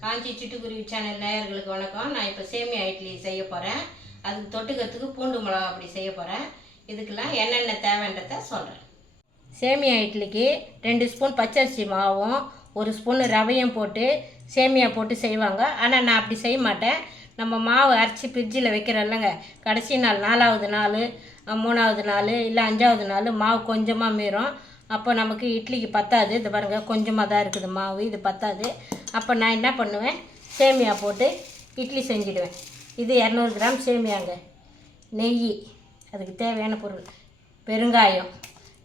காஞ்சி சிட்டுக்குருவி சேனல் நேயர்களுக்கு வணக்கம். நான் இப்போ சேமியா இட்லி செய்ய போகிறேன். அதுக்கு தொட்டுக்கிறதுக்கு பூண்டு மிளகா அப்படி செய்ய போகிறேன். இதுக்கெல்லாம் என்னென்ன தேவைன்றதை சொல்கிறேன். சேமியா இட்லிக்கு 2 ஸ்பூன் பச்சரிசி மாவும் 1 ஸ்பூன் ரவையும் போட்டு சேமியா போட்டு செய்வாங்க. ஆனால் நான் அப்படி செய்ய மாட்டேன். நம்ம மாவு அரைச்சி ஃப்ரிட்ஜில் வைக்கிறோம்லங்க, கடைசி நாள் 4வது நாள் 3வது நாள் இல்லை 5வது நாள் மாவு கொஞ்சமாக மீறும். அப்போ நமக்கு இட்லிக்கு பத்தாது. இது பாருங்கள், கொஞ்சமாக தான் இருக்குது மாவு, இது பத்தாது. அப்போ நான் என்ன பண்ணுவேன், சேமியா போட்டு இட்லி செஞ்சுடுவேன். இது 200 கிராம் சேமியாங்க. நெய், அதுக்கு தேவையான பொருள் பெருங்காயம்,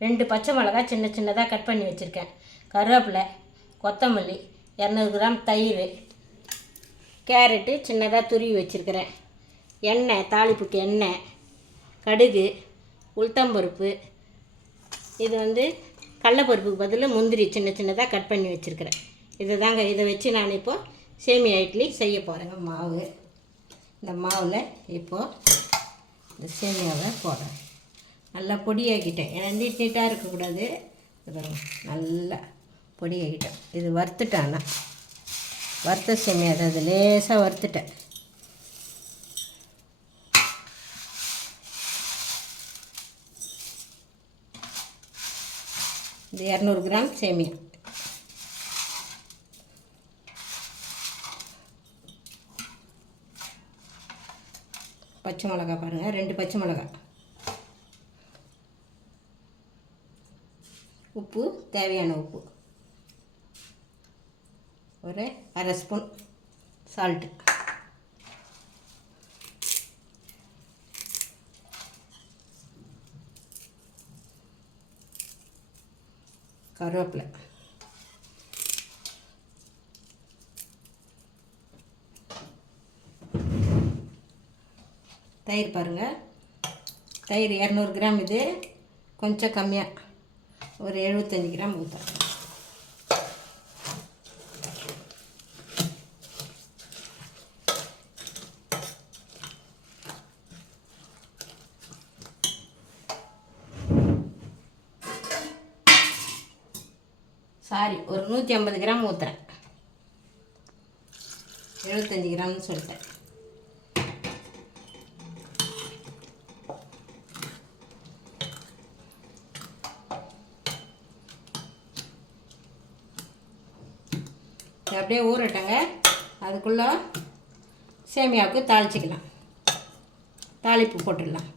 2 பச்சை மிளகாய் சின்ன சின்னதாக கட் பண்ணி வச்சுருக்கேன், கருவேப்பிலை, கொத்தமல்லி, 200 கிராம் தயிர், கேரட்டு சின்னதாக துருவி வச்சுருக்கிறேன், எண்ணெய், தாளிப்புக்கு எண்ணெய், கடுகு, உளுத்தம்பருப்பு, இது கடலைப்பருப்புக்கு பதில் முந்திரி சின்ன சின்னதாக கட் பண்ணி வச்சுருக்கிறேன். இதை வச்சு நான் இப்போது சேமியா இட்லி செய்ய போகிறேங்க. மாவு, இந்த மாவில் இப்போது இந்த சேமியாவை போடுறேன். நல்லா பொடியாக்கிட்டேன். ஏன்னா நீட்டாக இருக்கக்கூடாது. இது நல்லா பொடியாக்கிட்டேன். இது வறுத்துட்டேன். வறுத்த சேமியா தான், அது லேசாக வறுத்துட்டேன். இது 200 கிராம் சேமியா. பச்சை மிளகா பாருங்கள், 2 பச்சை மிளகா, உப்பு, தேவையான உப்பு, ஒரு 1/2 ஸ்பூன் சால்ட்டு, கருவேப்பிலை, தயிர் பாருங்கள், தயிர் 200 கிராம், இது கொஞ்சம் கம்மியாக ஒரு 75 கிராம் ஊற்றுறேன். ஒரு 150 கிராம் ஊற்றுறேன். 75 கிராம்னு சொல்லிட்டேன். அப்படியே ஊறட்டங்க. அதுக்குள்ளே சேமியாவுக்கு தாளிச்சிக்கலாம். தாளிப்பு போட்டுடலாம்.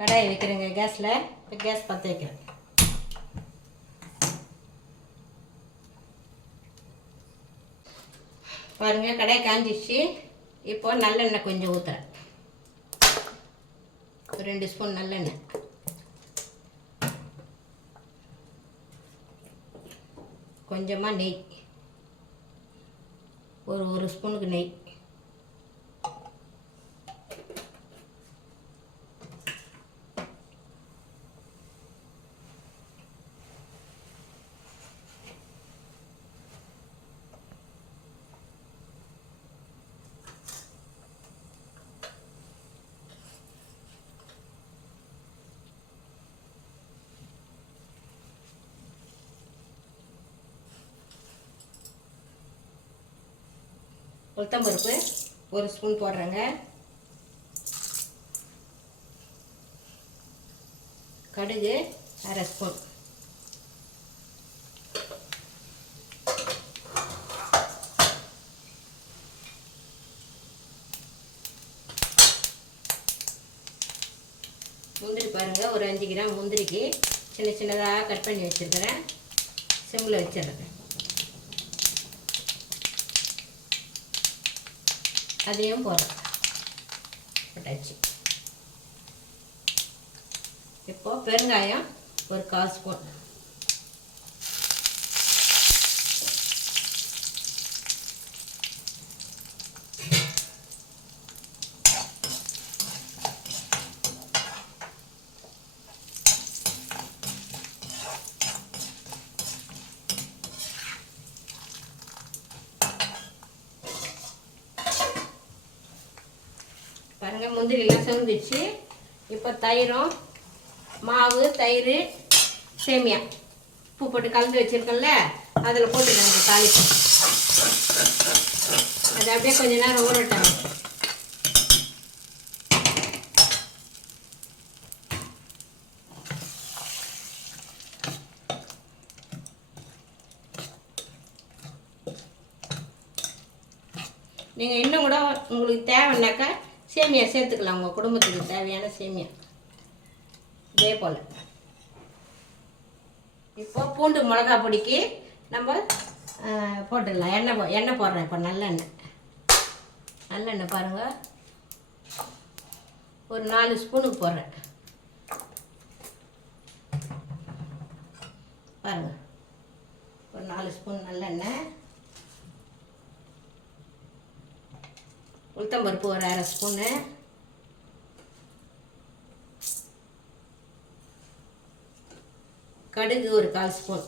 கடாயை வைக்கிறேங்க கேஸில். இப்போ கேஸ் பற்ற வைக்கிறேன். பாருங்கள், கடாயை காஞ்சிச்சு. இப்போ நல்லெண்ணெய் கொஞ்சம் ஊற்றுறேன். ஒரு 2 ஸ்பூன் நல்லெண்ணெய், கொஞ்சமாக நெய், ஒரு ஸ்பூனுக்கு நெய், உளுத்தம்பருப்பு 1 ஸ்பூன் போடுறேங்க, கடுகு 1/2 ஸ்பூன், முந்திரி பாருங்கள், ஒரு 5 கிராம் முந்திரிக்கு சின்ன சின்னதாக கட் பண்ணி வச்சுருக்கிறேன். சிம்மில் வச்சிடுறேன். அதையும் போடுறேன். போட்டாச்சு. இப்போது பெருங்காயம் ஒரு 1/4 ஸ்பூன், பாருங்கள் முந்திரிலாம் செவந்துச்சு. இப்போ தயிரும் மாவு, தயிர், சேமியா உப்பு போட்டு கலந்து வச்சுருக்கேன்ல, அதில் போட்டுக்கணும் தாளிப்பு. அது அப்படியே கொஞ்ச நேரம் ஊறட்டும். நீங்கள் இன்னும் கூட உங்களுக்கு தேவைன்னாக்கா சேமியா சேர்த்துக்கலாம், உங்கள் குடும்பத்துக்கு தேவையான சேமியா. இதே போல் இப்போ பூண்டு மிளகா பொடிக்கு நம்ம போட்டுடலாம். எண்ணெய் போடுறேன். இப்போ நல்லெண்ணெய் பாருங்கள், ஒரு 4 ஸ்பூனுக்கு போடுறேன். பாருங்கள், ஒரு 4 ஸ்பூன் நல்லெண்ணெய். உளுத்தம்பருப்பு ஒரு 1/2 ஸ்பூனு. கடுகு ஒரு 1/4 ஸ்பூன்.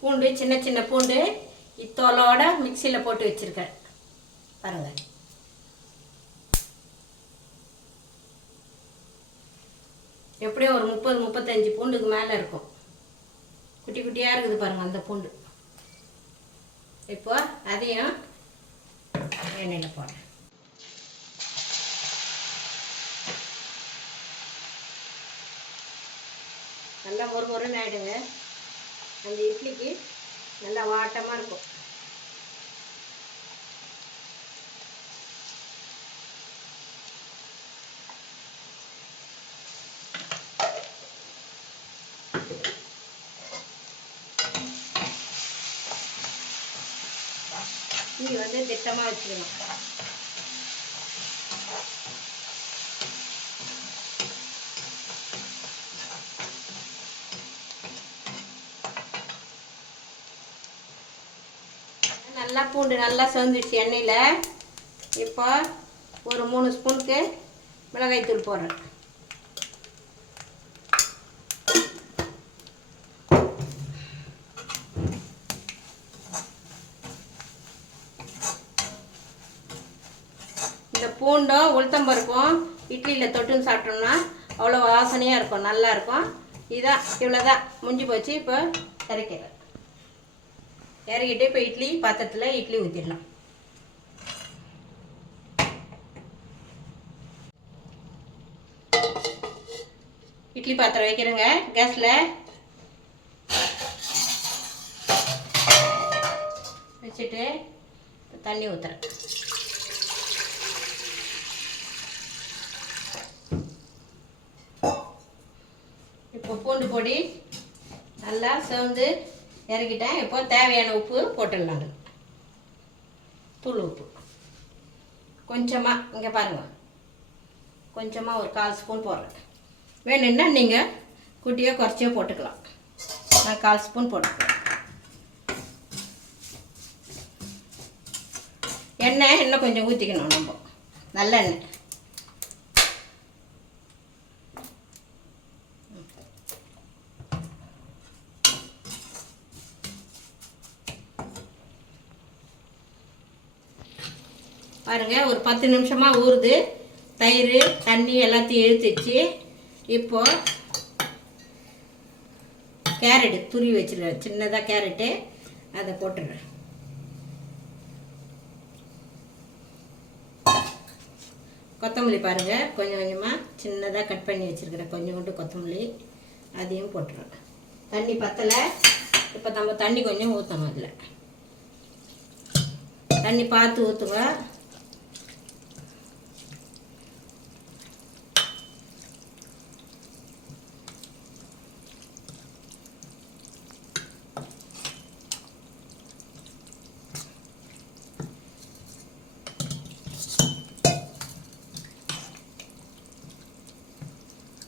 பூண்டு சின்ன சின்ன பூண்டு இத்தோலோட மிக்சியில் போட்டு வச்சுருக்கேன் பாருங்கள். எப்படியும் ஒரு 30-35 பூண்டுக்கு மேலே இருக்கும். குட்டி குட்டியாக இருக்குது பாருங்கள் அந்த பூண்டு. இப்போ அதையும் எண்ணெயில் போடுறேன். நல்லா மொறுமொறுன்னு ஆகிடுங்க. அந்த இட்லிக்கு நல்லா வாட்டமாக இருக்கும். இங்கே வந்து திட்டமாக வச்சுக்கணும். நல்லா பூண்டு நல்லா சேர்ந்துடுச்சு எண்ணெயில். இப்போ ஒரு 3 ஸ்பூனுக்கு மிளகாய்த்தூள் போடுறேன். இந்த பூண்டும் உளுத்தம்பருப்பும் இட்லியில் தொட்டுன்னு சாப்பிட்டோம்னா அவ்வளோ வாசனையாக இருக்கும், நல்லா இருக்கும். இதான் இவ்வளோதான் முடிஞ்சு போச்சு. இப்போ இறக்கிறேன். இறக்கிட்டு இப்போ இட்லி பாத்திரத்தில் இட்லி ஊற்றிடலாம். இட்லி பாத்திரம் வைக்கிறேங்க கேஸில். வச்சுட்டு தண்ணி ஊற்றுறேன். இப்போ பூண்டு பொடி நல்லா சேர்ந்து இறக்கிட்டேன். இப்போ தேவையான உப்பு போட்டுடலாங்க. தூள் உப்பு கொஞ்சமாக, இங்கே பாருங்கள், கொஞ்சமாக ஒரு 1/4 ஸ்பூன் போடுறேன். வேணும்னா நீங்கள் குட்டியோ குறைச்சியோ போட்டுக்கலாம். நான் 1/4 ஸ்பூன் போட்டுக்கலாம். எண்ணெய் இன்னும் கொஞ்சம் ஊற்றிக்கணும் நம்ம, நல்லெண்ணெய். பாருங்கள், ஒரு 10 நிமிஷமாக ஊறுது. தயிர் தண்ணி எல்லாத்தையும் இழுத்துச்சு. இப்போது கேரட்டு துருவி வச்சுருக்கேன், சின்னதாக கேரட்டு, அதை போட்டுடுறேன். கொத்தமல்லி பாருங்கள், கொஞ்சம் கொஞ்சமாக சின்னதாக கட் பண்ணி வச்சுருக்கிறேன். கொஞ்சோண்டு கொத்தமல்லி அதையும் போட்டுருவேன். தண்ணி பத்தலை. இப்போ நம்ம தண்ணி கொஞ்சம் ஊற்றணும். அதில் தண்ணி பார்த்து ஊற்றுங்க.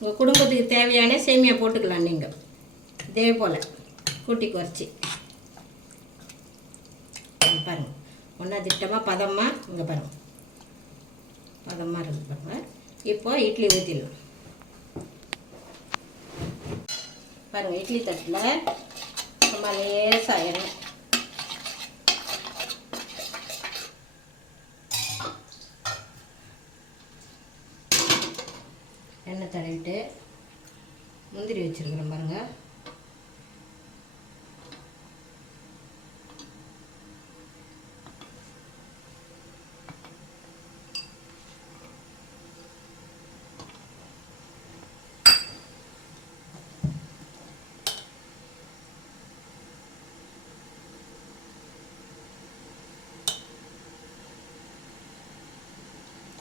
உங்கள் குடும்பத்துக்கு தேவையான சேமியா போட்டுக்கலாம் நீங்கள். இதே போல் கூட்டி குறைச்சி பாருங்கள். ஒன்றா திட்டமாக பதமாக, இங்கே பாருங்கள் பதமாக இருக்குது பாருங்கள். இப்போ இட்லி ஊற்றிடலாம். பாருங்கள், இட்லி தட்டில் ரொம்ப லேசாக எண்ணெய் பண்ணிவிட்டு முந்திரி வச்சுருக்கிறேன் பாருங்கள்.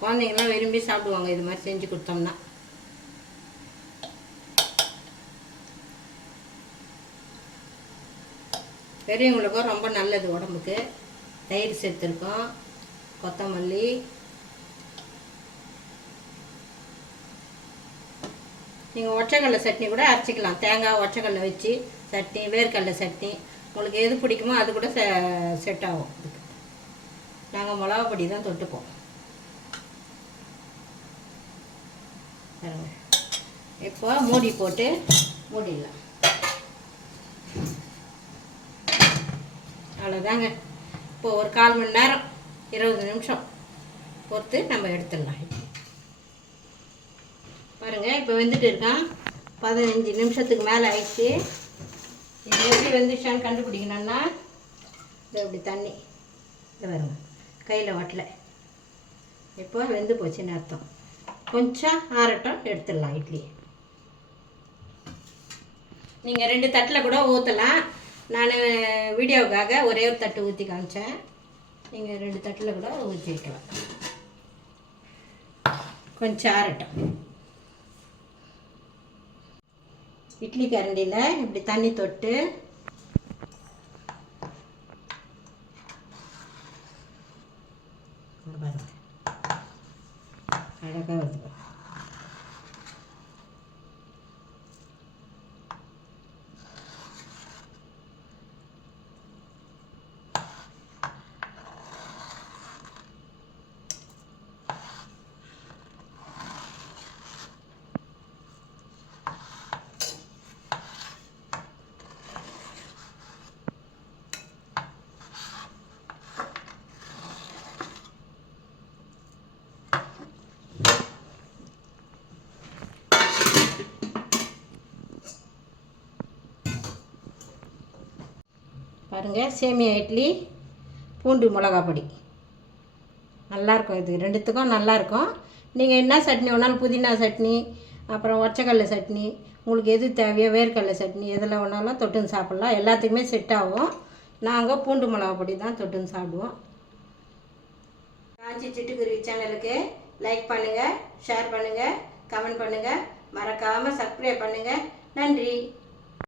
குழந்தைங்களாம் விரும்பி சாப்பிடுவாங்க இது மாதிரி செஞ்சு கொடுத்தோம்னா. பெரியவங்களுக்கும் ரொம்ப நல்லது உடம்புக்கு. தயிர் சேர்த்துருக்கோம், கொத்தமல்லி, நீங்கள் ஒற்றைக்கடலை சட்னி கூட அரைச்சிக்கலாம். தேங்காய் ஒற்றைக்கடலை வச்சு சட்னி, வேர்க்கடலை சட்னி, உங்களுக்கு எது பிடிக்குமோ அது கூட செட் ஆகும். இதுக்கு நாங்கள் மிளகா பொடி தான் தொட்டுப்போம். இப்போ மூடி போட்டு மூடிடலாம். அவ்வளோதாங்க. இப்போ ஒரு 1/4 மணி நேரம் 20 நிமிஷம் பொறுத்து நம்ம எடுத்துடலாம். பாருங்கள், இப்போ வெந்துட்டு இருக்கான். 15 நிமிஷத்துக்கு மேலே ஆயிடுச்சு. இது எப்படி வெந்துச்சான்னு கண்டுபிடிக்கணும்னா இது அப்படி தண்ணி இது வருங்க, கையில் வட்டலை. இப்போ வெந்து போச்சுன்னு அர்த்தம். கொஞ்சம் ஆறட்டும், எடுத்துடலாம் இட்லி. நீங்கள் 2 தட்டில் கூட ஊற்றலாம். நான் வீடியோவுக்காக ஒரே ஒரு தட்டு ஊற்றி காமிச்சேன். நீங்கள் 2 தட்டில் கூட ஊற்றி வைக்கலாம். கொஞ்சம் ஆறட்டும். இட்லி கரண்டியில் இப்படி தண்ணி தொட்டு அழகாக வருது. பாருங்கள், சேமியா இட்லி பூண்டு மிளகா பொடி நல்லாயிருக்கும். இது 2த்துக்கும் நல்லாயிருக்கும். நீங்கள் என்ன சட்னி வேணாலும், புதினா சட்னி, அப்புறம் ஒற்றைக்கடலை சட்னி, உங்களுக்கு எது தேவையோ வேர்க்கடலை சட்னி, எதில் வேணாலும் தொட்டுன்னு சாப்பிட்லாம். எல்லாத்துக்குமே செட் ஆகும். நாங்கள் பூண்டு மிளகா பொடி தான் தொட்டுன்னு சாப்பிடுவோம். காஞ்சி சிட்டுக்குருவி சேனலுக்கு லைக் பண்ணுங்கள், ஷேர் பண்ணுங்கள், கமெண்ட் பண்ணுங்கள், மறக்காமல் சப்ஸ்கிரைப் பண்ணுங்கள். நன்றி.